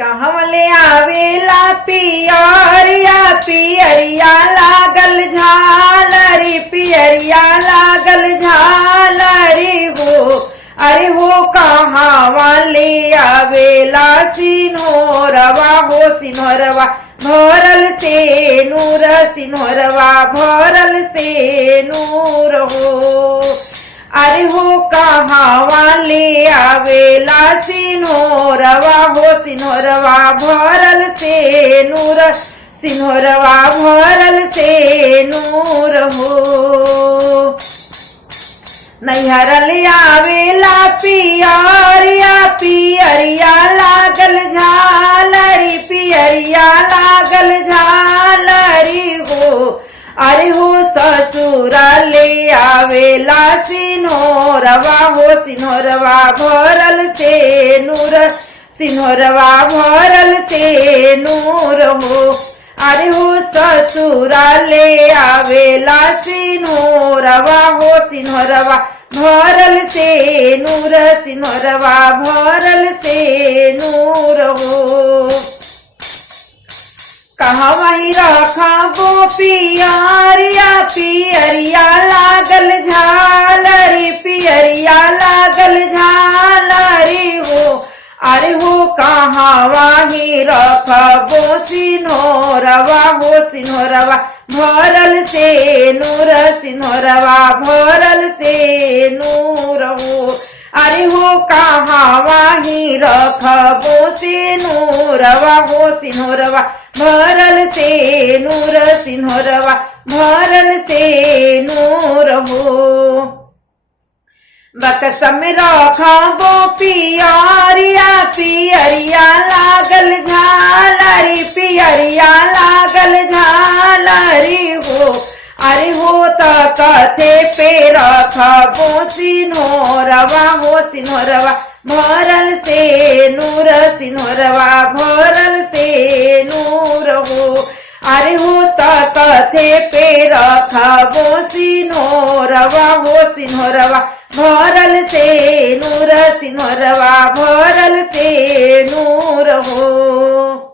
कहवले आवेला पियरिया पियरिया लागल झालरी पियरिया लागल झालरी हो। अरे हो कहवले आवेला सिनोरवा हो सिनोरवा भरल से नूर सिनोरवा भरल से नूर हो। अरे हो कहवले आवेला सिनोरवा हो सिनोरवा भरल से नूर सिनोरवा भरल से नूर हो। नैहरल आवेला पियरिया पियरिया लागल झालरी पियरिया लागल झालरी हो। अरे हो ससुराले आवेला सिनोरवा हो सिनोरवा भरल से नूर सिनोरवा भरल से नूर हो। अरे हो ससुराले आवेला सिनोरवा हो सिनोरवा भरल से नूर सिनोरवा भरल से नूर हो। कहवही रखबो पियरिया पियरिया लागल झालरी पियरिया लागल झालरी हो। अरे हो कहवही रखबो सिनोरवा हो सिनोरवा भरल से नूर सिनोरवा भरल से नूर हो। अरे हो कहवही रखबो सिनोरवा हो सिनोरवा भरल से नूर सिनोरवा भरल से नूर हो। बक्सम रखबो पियरिया पियरिया लागल झालरी पियरिया लागल झालरी हो। अरे हो तकथे पे रखबो सिनोरवा हो सिनोरवा भरल से नूर सिनोरवा भरल से नूर हो। अरे हो तकथे पे रखबो सिनोरवा हो सिनोरवा भरल से नूर सिनोरवा भरल से नूर हो।